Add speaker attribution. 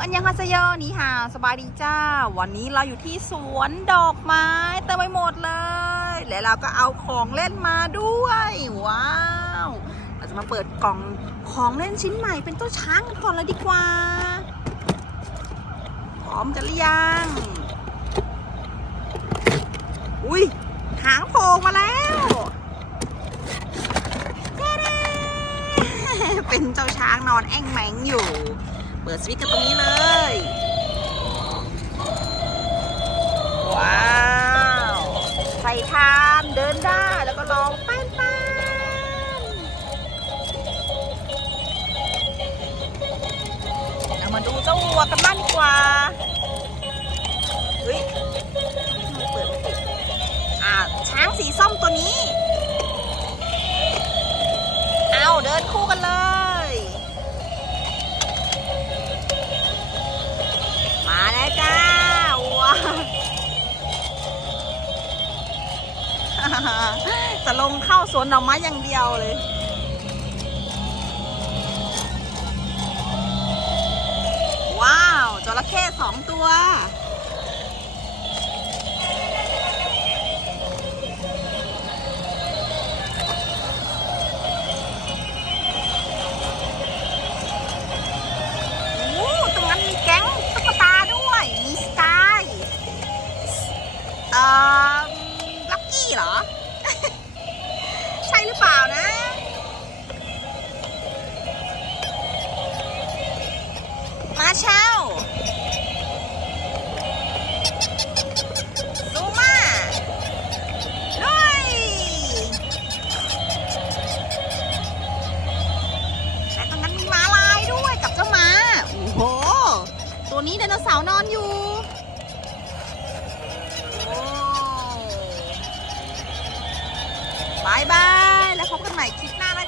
Speaker 1: อันยังฮาเซโยนี่ฮาสบายดีจ้า วันนี้เราอยู่ที่สวนดอกไม้เต็มไปหมดเลย และเราก็เอาของเล่นมาด้วย ว้าว เราจะมาเปิดกล่องของเล่นชิ้นใหม่เป็นตัวช้างกันก่อนเลยดีกว่า พร้อมกันหรือยัง อุ้ยหางโผล่มาแล้วเจ๊ๆเป็นเจ้าช้างนอนแอ่งแมงอยู่ ปิดสวิตช์กันตรงนี้เลย ว้าว ใส่ทานเดินได้แล้วก็ลองแป้นแป้นเอามาดูเจ้าวัวกันบ้างดีกว่าเฮ้ยเปิดไม่ติดอ่าช้างสีส้มตัวนี้ เอาเดินคู่กันเลย จะลงเข้าสวนหน่อไม้อย่างเดียวเลยว้าวจระเข้สองตัวโอ้ตรงนั้นมีแก๊งตุ๊กตาด้วย มีสกายเอ่อ มาเช่าซูมาด้วยและตรงนั้นมีม้าลายด้วยกับเจ้าม้า โอ้โห ตัวนี้ไดโนเสาร์นอนอยู่โอ้บายบาย แล้วพบกันใหม่คลิปหน้านะจ๊ะ